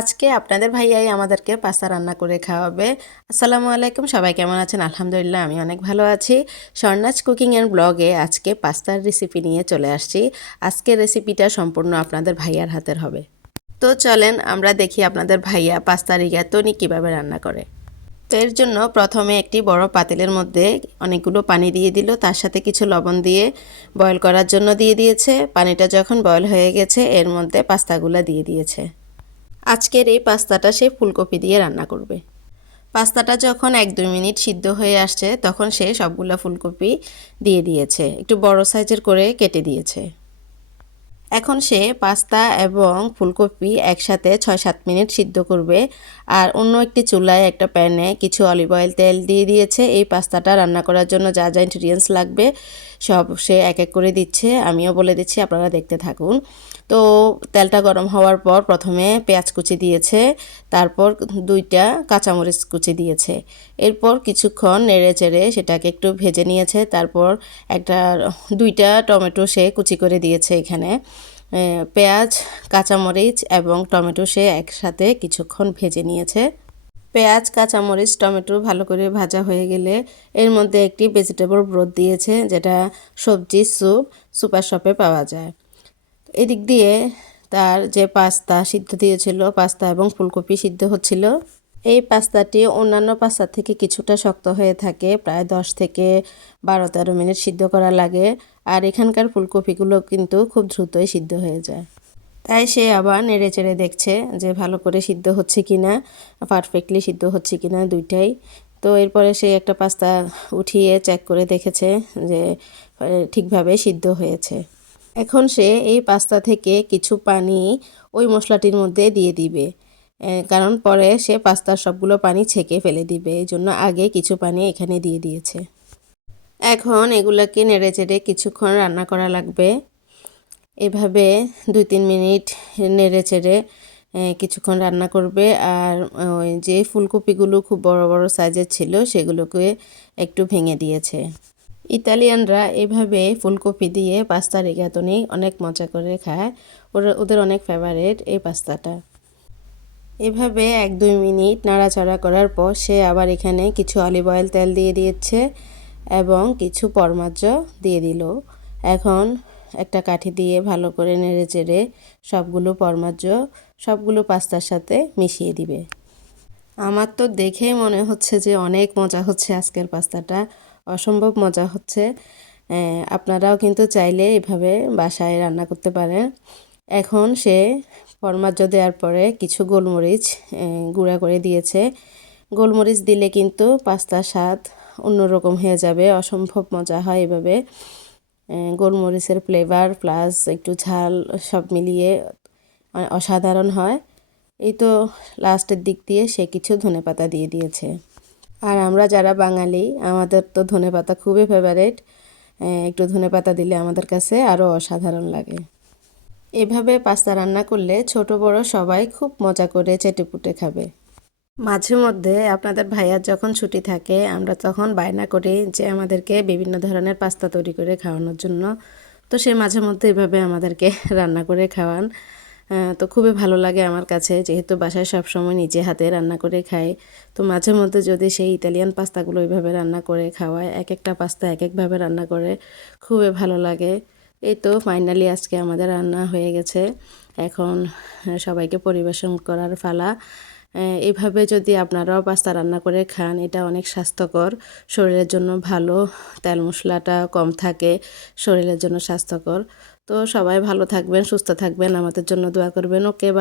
আজকে আপনাদের ভাইয়াই আমাদেরকে পাস্তা রান্না করে খাওয়াবে। আসসালামু আলাইকুম, সবাই কেমন আছেন? আলহামদুলিল্লাহ আমি অনেক ভালো আছি। স্বর্ণাজ কুকিং অ্যান্ড ব্লগে আজকে পাস্তার রেসিপি নিয়ে চলে আসছি। আজকের রেসিপিটা সম্পূর্ণ আপনাদের ভাইয়ার হাতের হবে। তো চলেন আমরা দেখি আপনাদের ভাইয়া পাস্তা রিগাতনি কীভাবে রান্না করে। তো এর জন্য প্রথমে একটি বড় পাতিলের মধ্যে অনেকগুলো পানি দিয়ে দিল, তার সাথে কিছু লবণ দিয়ে বয়ল করার জন্য দিয়ে দিয়েছে। পানিটা যখন বয়ল হয়ে গেছে এর মধ্যে পাস্তাগুলো দিয়ে দিয়েছে। আজকের এই পাস্তাটা সে ফুলকপি দিয়ে রান্না করবে। পাস্তাটা যখন 1-2 মিনিট সিদ্ধ হয়ে আসছে তখন সে সবগুলো ফুলকপি দিয়ে দিয়েছে, একটু বড় সাইজের করে কেটে দিয়েছে। এখন সে পাস্তা এবং ফুলকপি একসাথে 6-7 মিনিট সিদ্ধ করবে। আর অন্য একটি চুলায় একটা প্যানে কিছু অলিভ অয়েল তেল দিয়ে দিয়েছে। এই পাস্তাটা রান্না করার জন্য যা যা ইনগ্রিডিয়েন্টস লাগবে সব সে এক এক করে দিচ্ছে, আমিও বলে দিচ্ছি, আপনারা দেখতে থাকুন। তো তেলটা গরম হওয়ার পর প্রথমে পেঁয়াজ কুচি দিয়েছে, তারপর 2টা কাঁচামরিচ কুচি দিয়েছে। এরপর কিছুক্ষণ নেড়ে চেড়ে সেটাকে একটু ভেজে নিয়েছে। তারপর 2টা টমেটো সে কুচি করে দিয়েছে। এখানে পেঁয়াজ, কাঁচামরিচ এবং টমেটো সে একসাথে কিছুক্ষণ ভেজে নিয়েছে। পেঁয়াজ, কাঁচামরিচ, টমেটো ভালো করে ভাজা হয়ে গেলে এর মধ্যে একটি ভেজিটেবল ব্রথ দিয়েছে, যেটা সবজি সুপার শপে পাওয়া যায়। এদিক দিয়ে তার যে পাস্তা সিদ্ধ দিয়েছিল, পাস্তা এবং ফুলকপি সিদ্ধ হচ্ছিল। এই পাস্তাটি অন্যান্য পাস্তা থেকে কিছুটা শক্ত হয়ে থাকে, প্রায় 10 থেকে 12-13 মিনিট সিদ্ধ করা লাগে। আর এখানকার ফুলকপিগুলো কিন্তু খুব দ্রুতই সিদ্ধ হয়ে যায়। তাই সে আবার নেড়ে চেড়ে দেখছে যে ভালো করে সিদ্ধ হচ্ছে কিনা, পারফেক্টলি সিদ্ধ হচ্ছে কিনা দুইটাই। তো এরপরে সে একটা পাস্তা উঠিয়ে চেক করে দেখেছে যে ঠিকভাবে সিদ্ধ হয়েছে। এখন সে এই পাস্তা থেকে কিছু পানি ওই মশলাটির মধ্যে দিয়ে দিবে, কারণ পরে সে পাস্তার সবগুলো পানি ছেঁকে ফেলে দিবে, এই জন্য আগে কিছু পানি এখানে দিয়ে দিয়েছে। এখন এগুলাকে নেড়ে চেড়ে কিছুক্ষণ রান্না করা লাগবে। এভাবে 2-3 মিনিট নেড়ে চেড়ে কিছুক্ষণ রান্না করবে। আর ওই যে ফুলকপিগুলো খুব বড় বড় সাইজের ছিল সেগুলোকে একটু ভেঙে দিয়েছে। ইতালিয়ানরা এভাবে ফুলকপি দিয়ে পাস্তা রিগাতনি অনেক মজা করে খায়, ওদের অনেক ফেভারিট এই পাস্তাটা। এভাবে 1-2 মিনিট নাড়াচাড়া করার পর সে আবার এখানে কিছু অলিভ অয়েল তেল দিয়ে দিয়েছে এবং কিছু ফরমাজ্জ দিয়ে দিল। এখন একটা কাঠি দিয়ে ভালো করে নেড়ে চেড়ে সবগুলো ফরমাজ্জ সবগুলো পাস্তার সাথে মিশিয়ে দিবে। আমার তো দেখেই মনে হচ্ছে যে অনেক মজা হচ্ছে, আজকের পাস্তাটা অসম্ভব মজা হচ্ছে। আপনারাও কিন্তু চাইলে এভাবে বাসায় রান্না করতে পারেন। এখন সে ফরমাজ্জ দেওয়ার পরে কিছু গোলমরিচ গুঁড়া করে দিয়েছে। গোলমরিচ দিলে কিন্তু পাস্তার স্বাদ অন্যরকম হয়ে যাবে, অসম্ভব মজা হয় এভাবে। গোলমরিচের ফ্লেভার প্লাস একটু ঝাল সব মিলিয়ে অসাধারণ হয়। এই তো লাস্টের দিক দিয়ে সে কিছু ধনেপাতা দিয়ে দিয়েছে। আর আমরা যারা বাঙালি আমাদের তো ধনেপাতা খুবই ফেভারিট, একটু ধনেপাতা দিলে আমাদের কাছে আরও অসাধারণ লাগে। এভাবে পাস্তা রান্না করলে ছোট বড় সবাই খুব মজা করে চেটেপুটে খাবে। মাঝে মধ্যে আপনাদের ভাইয়ার যখন ছুটি থাকে আমরা তখন বায়না করি যে আমাদেরকে বিভিন্ন ধরনের পাস্তা তৈরি করে খাওয়ানোর জন্য। তো সে মাঝে মধ্যে এভাবে আমাদেরকে রান্না করে খাওয়ান। তো খুবই ভালো লাগে আমার কাছে, যেহেতু বাসায় সবসময় নিজে হাতে রান্না করে খাই। তো মাঝে মধ্যে যদি সেই ইতালিয়ান পাস্তাগুলো ওইভাবে রান্না করে খাওয়ায়, এক একটা পাস্তা এক একভাবে রান্না করে, খুবই ভালো লাগে। এই তো ফাইনালি আজকে আমাদের রান্না হয়ে গেছে। এখন সবাইকে পরিবেশন করার পালা। এভাবে যদি আপনারাও পাস্তা রান্না করে খান, এটা অনেক স্বাস্থ্যকর, শরীরের জন্য ভালো, তেল মশলাটা কম থাকে, শরীরের জন্য স্বাস্থ্যকর। তো সবাই ভালো থাকবেন, সুস্থ থাকবেন, আমাদের জন্য দোয়া করবেন। ওকে, বাই।